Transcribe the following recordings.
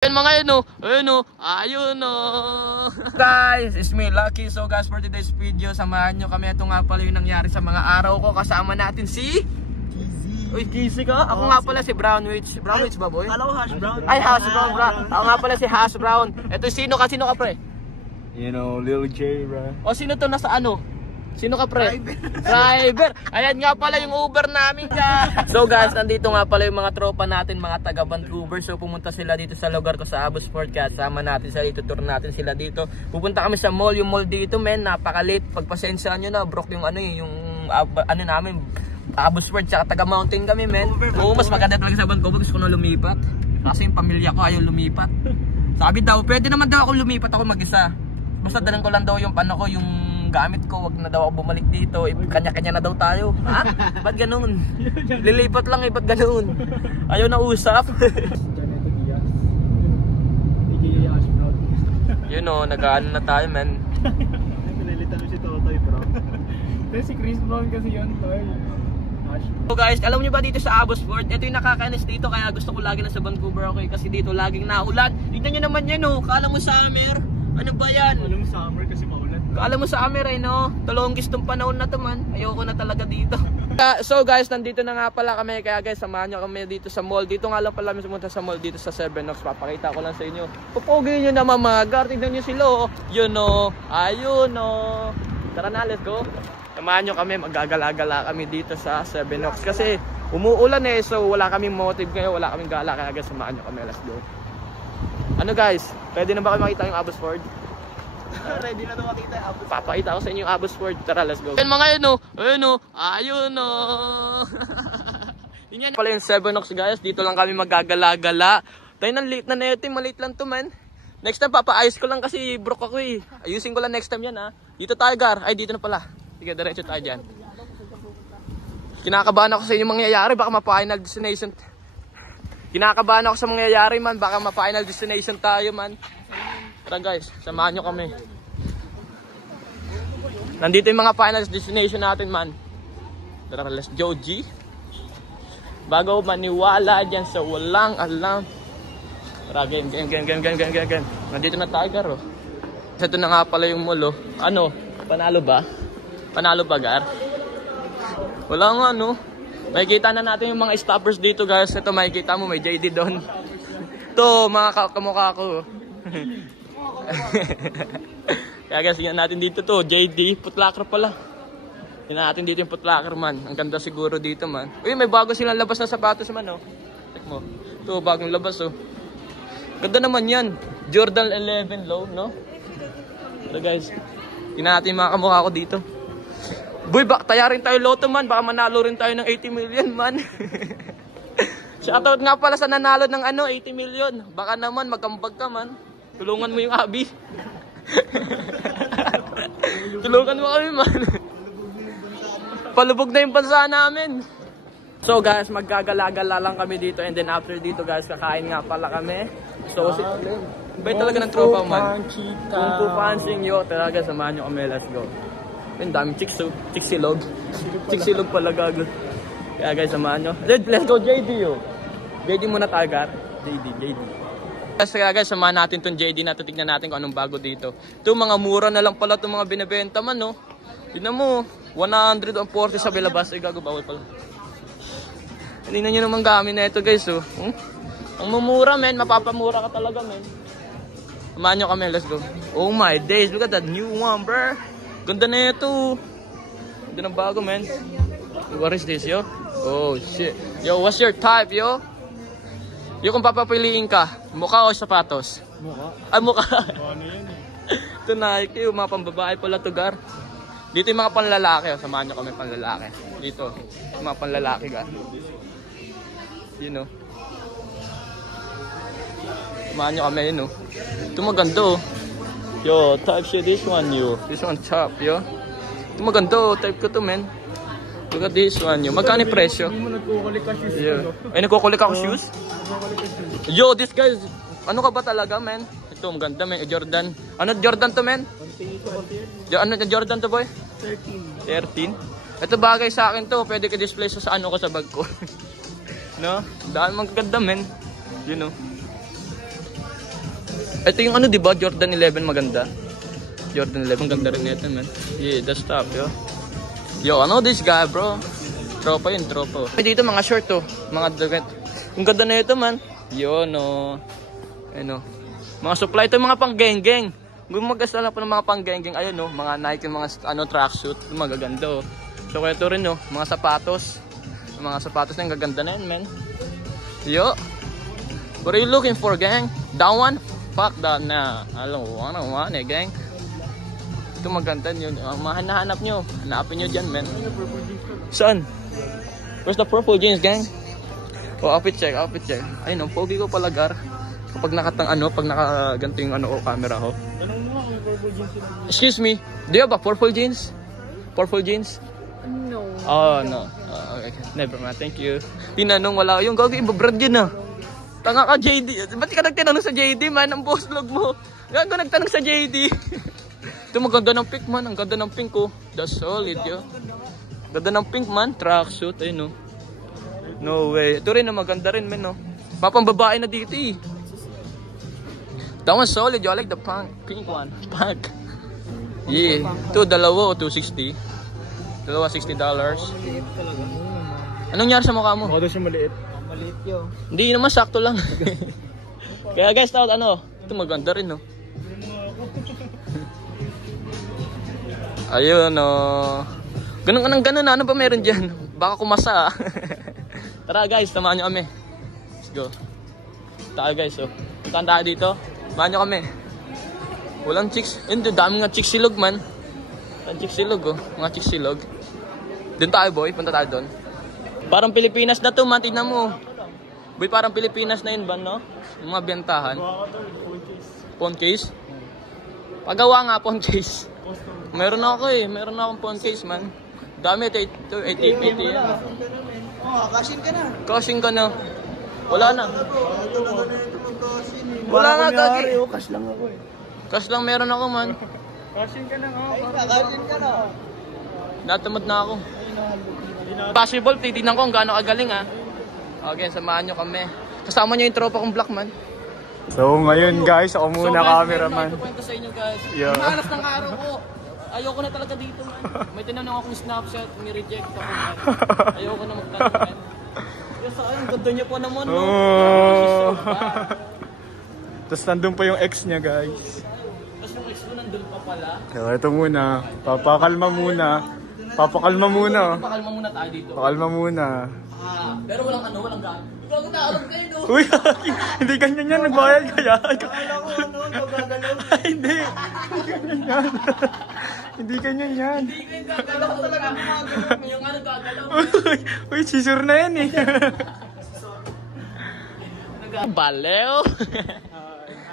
Yan mga yun o, ayun o. Guys, it's me Lucky. So guys, for today's video, samahan nyo kami. Ito nga pala yung nangyari sa mga araw ko. Kasama natin si Uy, Kizzy ka? Ako nga pala si Brownwich. Brownwich ba, boy? Alam ko Hash Brown. Ay, Hash Brown, bro. Ako nga pala si Hash Brown. Ito, sino ka? Sino ka, pre? You know, Lil J, bro. O, sino to nasa ano? Sino ka, pre? Driver. Ayan nga pala yung Uber namin, guys. So, guys, nandito nga pala yung mga tropa natin, mga taga Vancouver. So, pumunta sila dito sa lugar ko sa Abbotsford. Kaya sama natin sila dito, tour natin sila dito. Pupunta kami sa mall. Yung mall dito, men, napakalit. Pagpasensyahan nyo na, broke yung ano namin. Abbotsford, tsaka taga mountain kami, men. Oo, mas maganda talaga sa Vancouver. Gusto ko na lumipat. Kasi yung pamilya ko ayaw lumipat. Sabi daw, pwede naman daw ako lumipat, ako mag-isa. Basta dalan ko lang daw yung ano ko, yung gamit ko, wag na daw ako bumalik dito. Kanya-kanya na daw tayo. Ha? Ba't ganun? Lilipat lang ba't ganun? Ayaw na usap. Yun o, nag-ano na tayo, man. Pinalitan mo si Totoy, bro. Si Chris Brown kasi yun, Toy. So guys, alam niyo ba dito sa Abbotsford, ito yung nakakainis dito, kaya gusto ko lagi na sa Vancouver, okay? Kasi dito laging naulan. Tignan niyo naman yan, oh. Kala mo summer? Ano ba yan? Alam mo summer kasi maulan. Kala mo summer, eh, no? Talongis tong panahon na to, man. Ayoko na talaga dito. So guys, nandito na nga pala kami, kaya guys, samahan nyo kami dito sa mall. Dito nga lang pala kami sumunta sa mall dito sa Seven Oaks. Papakita ko lang sa inyo. Pupogi nyo naman mga gar, tignan nyo sila, oh. Yun, oh. Ayun, oh. Tara na, let's go. Samahan nyo kami, maggagala-gala kami dito sa Seven Oaks. Kasi umuulan eh, so wala kaming motive ngayon, wala kaming gala. Kaya guys, samahan nyo kami, let's go. Ano guys, pwede na ba kayo makita yung Abbotsford? Ready na ito makita yung Abbotsford. Papakita ko sa inyo yung Abbotsford, tara let's go. Yan mga yun o, ayun o. Yan pala yung Seven Oaks guys, dito lang kami maggagala-gala. Tayo nang late na neto, maliit lang to man. Next time papaayos ko lang kasi broke ako eh. Ayusin ko lang next time yan ha. Dito tayo gar, ay dito na pala. Sige, diretso tayo dyan. Kinakabahan ako sa inyong mangyayari, baka ma-final destination. Kinakabahan ako sa mangyayari man, baka ma-final destination tayo man. Tara guys, samahan nyo kami. Nandito yung mga final destination natin man. Tara, let's go G. Bago maniwala dyan sa walang alam. Tara, game. Nandito na tayo garo. Ito na nga pala yung mall oh. Ano, panalo ba? Panalo ba, gar? Wala nga, no? Makikita na natin yung mga stoppers dito, guys. Ito, makikita mo, may JD doon. Ito, mga kamukha ko. Kaya guys, tingnan natin dito to. JD, Footlocker pala. Tingnan natin dito yung Footlocker, man. Ang ganda siguro dito, man. Uy, may bago silang labas na sapatos, man, oh. Check mo. Ito, bagong labas, oh. Ganda naman yan. Jordan 11 low, no? Ito, guys. Tingnan natin yung mga kamukha ko dito. Boy, tayarin tayo loto man, baka manalo rin tayo ng 80 million man. Shoutout nga pala sa nanalo ng 80 million. Baka naman magkambag ka man. Tulungan mo yung abi. Tulungan mo kami man. Palubog na yung bansa namin. So guys, maggagala-gala lang kami dito, and then after dito guys, kakain nga pala kami. So bay talaga ng tropa man. Kung pupansing yo, talaga samahan nyo kami, let's go. Ang daming chiksilog. Chiksilog pala gago. Kaya guys, samahan nyo. Let's go JD yo. JD muna tayo gar. JD. Kaya guys, samahan natin tong JD na, titignan natin kung anong bago dito. Ito mga mura na lang pala itong mga binibenta man no. Tignan mo, 140 sa bilabas. Ay gago, bawal pala. Tingnan nyo naman gamit na ito guys oh. Ang mumura men, mapapamura ka talaga men. Samahan nyo kami, let's go. Oh my days, look at that new one bro. Ganda na ito. Ganda ng bago men. What is this yo? Oh shit. Yo, what's your type yo? Yo, kung papapiliin ka, mukha o sapatos? Mukha. Ay mukha. Ano yan eh? Ito Nike, yung mga pambabae pala to gar. Dito yung mga panlalaki oh. Samahan nyo kami panlalaki. Dito, yung mga panlalaki gar. You know. Samahan nyo kami yun oh. Ito maganda oh. Yo, type shit this one yo. This one top yo. Ito maganda oh. Type ko to men. Look at this one yo. Magkano yung presyo? Hindi mo nagkukulik ka shoes. Yo. Ay, nagkukulik ako shoes? Yo, this guys. Ano ka ba talaga men? Ito maganda men. Jordan. Ano Jordan to men? Ano Jordan to boy? 13. Ito bagay sa akin to. Pwede ka display sa ano ko sa bag ko. No? Dahil magaganda men. You know. Ito yung ano, diba? Jordan 11 maganda. Jordan 11, ganda rin nito, man. Yeah, that's top, yo. Yo, I know this guy, bro. Tropa yun, tropa. Dito, mga short, oh. Mga dagat. Ang ganda na ito, man. Yo, no. Ano. Mga supply ito, mga pang geng-geng. Kung mag-asala pa ng mga pang geng-geng, ayun, no. Mga Nike, mga tracksuit. Magaganda, oh. So, ito rin, no. Mga sapatos. Mga sapatos na yung gaganda na yun, man. Yo. What are you looking for, gang? That one? Fuck that na. I don't want it, gang. Ito maganda yun. Mahanahanap nyo. Hanapin nyo dyan, man. Saan? Where's the purple jeans, gang? Oh, outfit check, outfit check. Ayun, ang pogi ko pala, Gar. Kapag pag nakaganto yung camera ko. Tanong mo kung purple jeans yun. Excuse me, do you have a purple jeans? Purple jeans? No. Oh, no. Okay, never mind, thank you. Tinanong, wala. Yung gagi, ibabrand yun, ah. Tanga ka, JD. Ba't ka nagtanong sa JD, man? Ang boss vlog mo. Gago nagtanong sa JD. Ito maganda ng pink, man. Ang ganda ng pink, oh. That's solid, yo. Ganda ng pink, man. Tracksuit, ayun, no. No way. Ito rin, maganda rin, man, no. Papang babae na dito, eh. That one's solid, yo. I like the pink one. Pink. Yeah. Ito, dalawa, $260. Dalawa, $60. Anong nangyari sa mukha mo? Mukha daw siya maliit. Maliit yun. Hindi naman, sakto lang. Kaya guys, ito maganda rin, no. Ayun, no. Ganun. Ano ba meron dyan? Baka kumasa. Tara guys, samahan nyo kami. Let's go. Tayo guys, oh. Puntaan tayo dito. Samahan nyo kami. Walang chicks. Hindi, dami nga chicks silog, man. Ang chicks silog, oh. Mga chicks silog. Doon tayo, boy. Punta tayo doon. Parang Pilipinas na to, man. Tignan mo. Boy, parang Pilipinas na yun ba, no? Yung mga bentahan. Phone case? Pagawa nga, phone case. Meron akong phone case, man. Dami, ito, 80 yan. Oh, kashin ka na. Kasing ka na. Wala na. Wala nga, gagi. Cash lang ako, eh. Cash lang meron ako, man. Kashin ka na, oh. Kashin ka na. Natamad na ako. Possible, titignan ko kung gaano kagaling, ha. Okay, samahan nyo kami. Kasama nyo yung tropa kong black, man. So ngayon guys, ako muna cameraman. So guys, may sa inyo guys. Yeah. Ang alas ng araw ko. Ayoko na talaga dito, man. May tinanong akong Snapchat, ni-reject ako, man. Ayoko na magtanong, man. Yes, ang ganda niya po naman, no? Oh. Tapos nandun pa yung ex niya, guys. Tapos yung ex ko nandun pa pala. So ito muna, papakalma muna. Papakalma muna. Pakalma muna tayo dito. Pakalma muna. Pero walang gano'n. Ikaw na alam kayo, no? Uy, hindi ganyan yan, nagbayad kaya. Akala ko ano, gagalaw. Ay, hindi. Hindi ganyan yan. Hindi kayo gagalaw talaga gumagalaw. Yung ano gagalaw. Uy, scissor na yan, eh. Balew.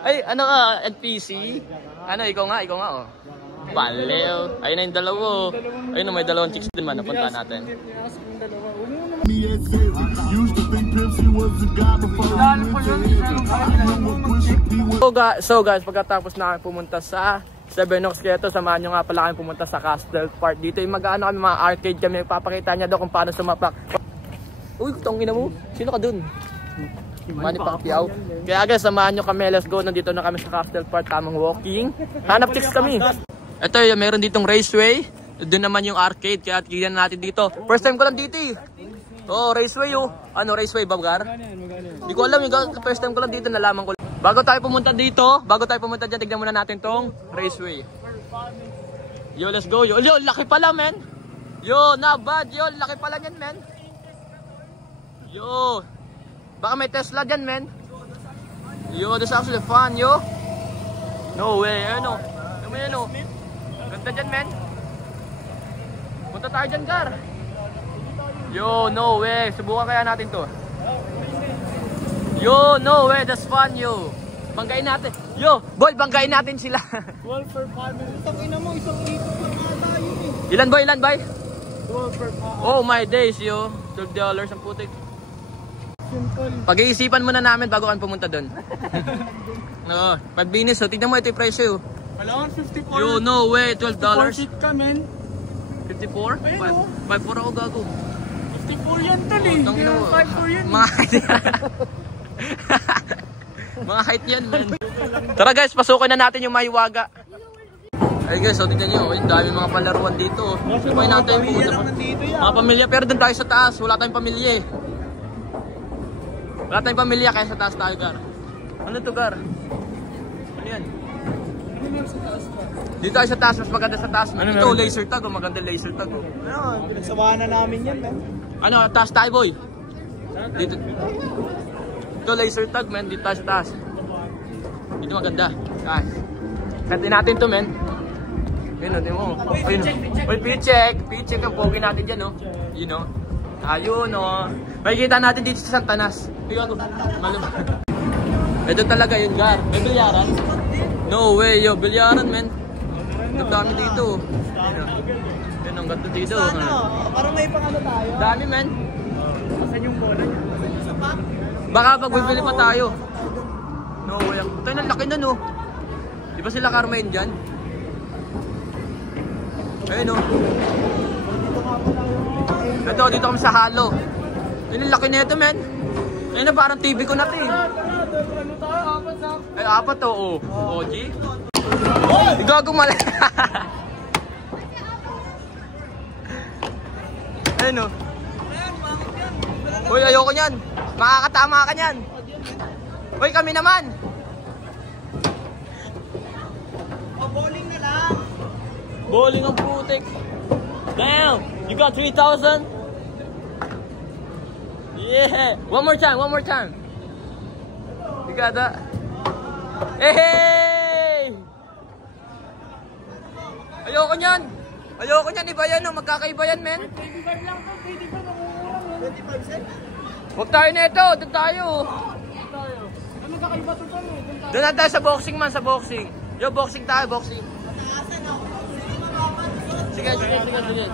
Ay, ano ka, NPC? Ano, ikaw nga, oh. Balew. Ayun na yung dalawa. Ayun na, may dalawang chicks din, man. Napunta natin. So guys, pagkatapos na pumunta sa Seven Oaks Keto, samahan nyo nga pala kami pumunta sa Castle Park. Dito yung mag-ano kami, mga arcade kami. Papakita niya daw kung paano sumapak. Uy, tongina mo. Sino ka dun? Manny Pacquiao. Kaya guys, samahan nyo kami. Let's go. Nandito na kami sa Castle Park. Tamang walking. Hanap chicks kami. Ito yung meron ditong raceway. Doon naman yung arcade. Kaya tignan natin dito. First time ko lang dito, eh. Oh, raceway, oh. Ano, raceway, Babgar? Hindi ko alam. Yung first time ko lang dito, nalaman ko. Bago tayo pumunta dito, dyan, tignan muna natin tong raceway. Yo, let's go. Yo, laki pala, men. Yo, not bad. Yo, laki pala yan, men. Yo. Baka may Tesla dyan, men. Yo, that's actually fun, yo. No way, ano. Ano. Ganda dyan, men. Punta tayo dyan, Gar. Yo, no way. Subukan kaya natin to. Yo, no way. That's fun, yo. Banggain natin. Yo, boy, banggain natin sila. Well, for family. Tangina mo, isang ikot lang ata yun eh. Ilan, boy? Well, for family. Oh my days, yo. $12 ang putik. Pag-iisipan muna namin bago kami pumunta doon. No, pagbinis, so tignan mo ito yung presyo, yo. Wala 54. Yo, no way. $12. 54 seat ka, men. 54? 5 ako gago. 54 yan, tal, eh. Hindi naman 54 yan. Mga height yan, man. Tara guys, pasukin na natin yung Mahiwaga. Ay guys, so tignan nyo, dami mga palaruan dito. Sabay natin mga pamilya, pero dun tayo sa taas. Wala tayong pamilya eh. Wala tayong pamilya, kaya sa taas tayo, Gar. Ano to, Gar? Ano yan? Dito tayo sa taas, mas maganda sa taas. Ano ito, laser tag, maganda laser tag. Ano, pinagsamahan na namin yan, man. Ano, taas tayo, boy. Dito. Ito, laser tag, man. Dito tayo sa taas. Dito maganda. Taas. Katin natin to, man. Ayun, natin mo. Ayun, uy, picheck. Picheck ang pogi natin dyan, no? You know. Ayun, no. Makikita natin dito sa Santanas. Malum. Ito talaga yun, Gar. May bilyaran? No way, yo. Bilyaran, man. Dami dito. Ayun, ang gato dito. Parang may pangano tayo. Dami, man. Saan yung bola niya? Baka pag bibili pa tayo. No way. Tayo na, laki na, no. Di ba sila Carmine dyan? Ayun, no. Ito, dito kami sa Halo. Ayun, laki na ito, man. Ayun na, parang TV ko na ito, eh. Ano tayo? Apat na. Ay, apat to, oh. Oh, G. Di gago mali. Ayun, no. Uy, ayoko nyan. Makakatama ka nyan. Uy, kami naman. Bowling na lang. Bowling ang putik. Damn! You got 3,000? Yeah! One more time, one more time. You got that? Hey! Ayoko nyan! Ayoko nyan, iba yan, no? Magkakaiba yan, men. 25 lang to, 25 na 25 cents? Huwag tayo nito, doon tayo. tayo. Ano kakaiba to tayo? Doon na tayo sa boxing, man, sa boxing. Yo, boxing tayo, boxing. Sige, sige, sige, sige.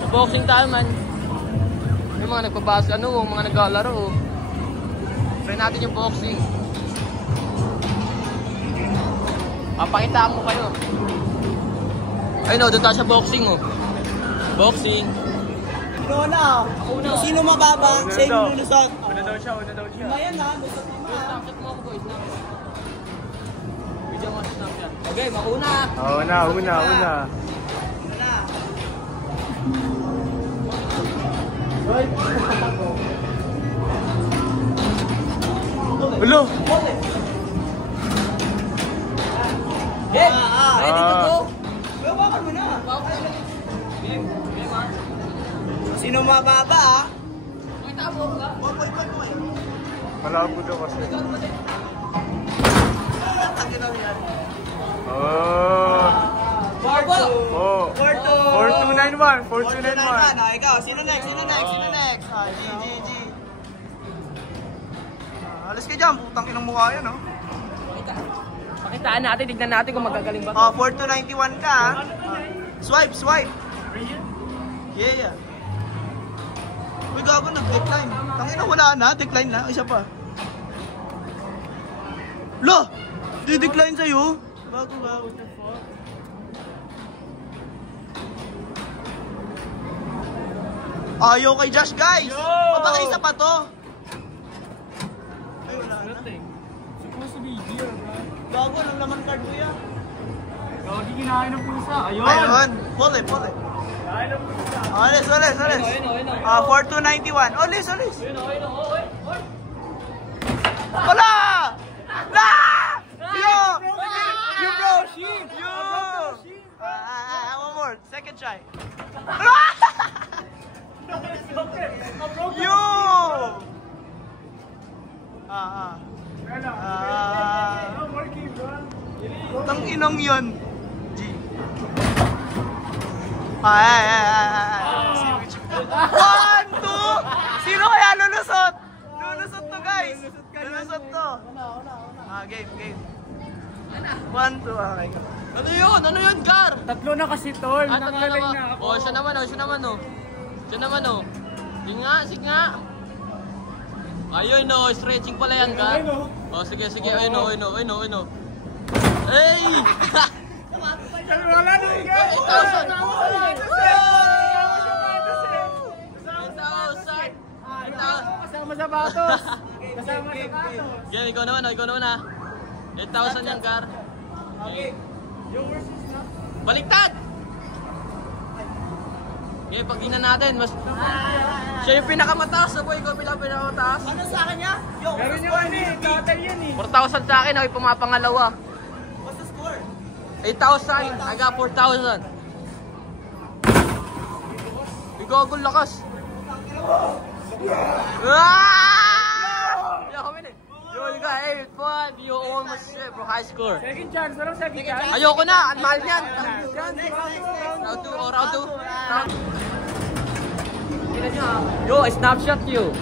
Sa boxing tayo, man. Yung mga nagpabas, ano, mga naglalaro. Try natin yung boxing. Papakitaan mo kayo. Ay no, doon tayo sa boxing, oh. Boxing. Sino na? Sino mababa? Siya yung lulusot. Una daw siya, una daw siya. Lima yan ha, lusot lima. Snapchat mo ako, boy. Snapchat. Video mo sa Snapchat. Okay, mauna. Una. Wala. Ulo! Hey, ready to go? Bawakan mo na. Game, game, ha? Sino mababa ha? Kita mo ka? Malabo daw kasi. Oh! Barbo! Oh! 4291! 4291! Ikaw, sino next? Sino next? Sino next? G. Alas ka dyan, putang inang mukha yan, oh. Pakitaan natin, tignan natin kung magagaling ba. Oh, 4291 ka, ha? Swipe. Yeah. Uy, gago, nag-decline. Tangina, wala na, decline na. Isa pa. Lo! Di-decline sa'yo. Bago. Ayaw kay Josh, guys! Papakaisa pa to. Ay, wala na. Supposed to be here, bro. Gago, nang laman card ko yan. Gagi kinain ng pusa. Ayun! Ayun, pole. Kinain ng pusa. Alis. Ayun. 4291. Alis. Ayun. Wala! La! Yo! You broke! You! One more. Second try. You! Working, bro. Tang inang yun. G. One, two! Sino kaya lulusot? Lulusot to, guys. Lulusot to. Game. 1, 2, okay. Ano yun, Gar? Tatlo na kasi, tol. Ah, tatlo Nangaling na na ba? ako. Oh, siya naman, oh. Siya naman, oh. Sige nga. Ayun, no. Stretching pala yan, Gar. Ayun, oh. Oh, sige. Ayun, oh. Hey! Wala na, guys. 8,000. kasama sapatos. Kasama sapatos. Game, ikaw naman, ikaw naman ha. 8,000 yung car. Okay. Yung versus na. Baliktad! Okay, pag ginan natin, mas... Siya yung pinakamataas na boy, ikaw pinakamataas. Ano sa akin niya? Yo, Meron yung ano eh, total yan eh. 4,000 sa akin, ako'y pumapangalawa. What's the score? 8,000 sa akin, I got 4,000. Igagol lakas. Yo, how many? Yo, you got 8 fun. You almost shit, bro. High score. Second chance, walang second chance. Ayoko na, ang mahal niyan. Round 2. Round 2. Yo, I snapshot you.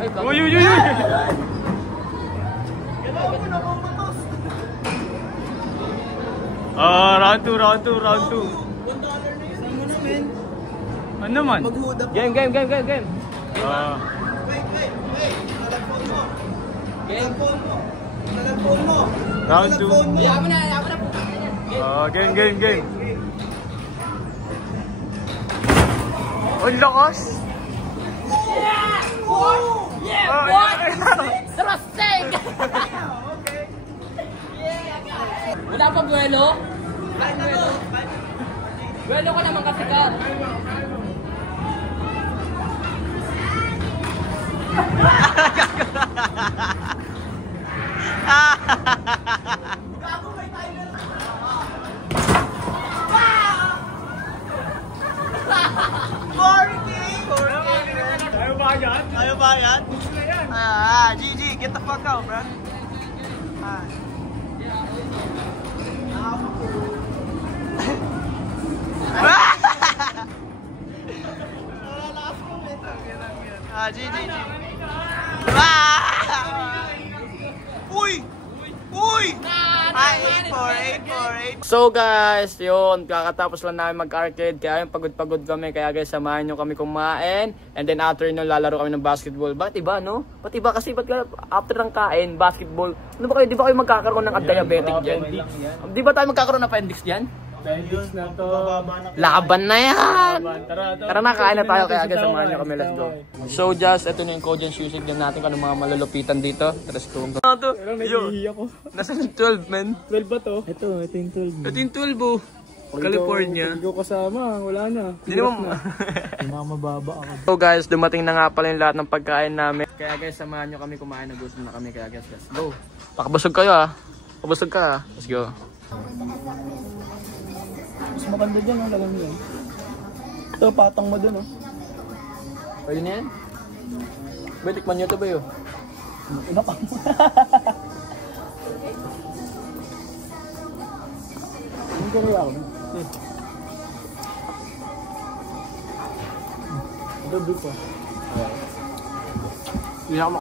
Uy, uy, uy, uy. Round 2, round 2, round 2. Ano man? Game. Wait. Nalagpon mo. Nalagpon mo. Round 2. Yaman na po. Game. Ang lakas! Trusting! Wala pa buwelo? Buwelo ko naman kasi ka. Ayaw ba yan? GG, get the fuck out, bro. GG. Uy! 8-4. So guys, yun, kakatapos lang namin mag-arcade, kaya yung pagod-pagod kami, kaya guys, samahan nyo kami kumain, and then after nyo lalaro kami ng basketball. Bakit iba, no? Ba't iba? Kasi ba't after ng kain, basketball, ano ba kayo, di ba kayo magkakaroon ng diabetic dyan? Di ba tayo magkakaroon ng appendix dyan? Appendix na to. Laban na yan! Tara na, kain na tayo, kaya guys, Gusto samahan nyo kami, let's go. So just, ito na yung Kojens music din natin, kung ano mga malulupitan dito. Let's go. Ano to? Pero nag-iiyak ko. Nasa 12, man. 12 ba to? Ito yung 12. Ito yung 12, oh. California. Hindi ko kasama, wala na. Hindi naman. Mababa ako. So guys, dumating na nga pala yung lahat ng pagkain namin. Kaya guys, samahan nyo kami kumain. Nagutom na kami. Kaya guys, let's go. Pakabusog kayo ah. Pakabusog ka ah. Let's go. Mas maganda dyan, lagyan mo yan. Ito, patang mo dun, oh. Pwede na yan? Ba, tikman nyo ito ba yun? Inakang mo. Hindi ko rin ako. Ito, dito. Hindi ako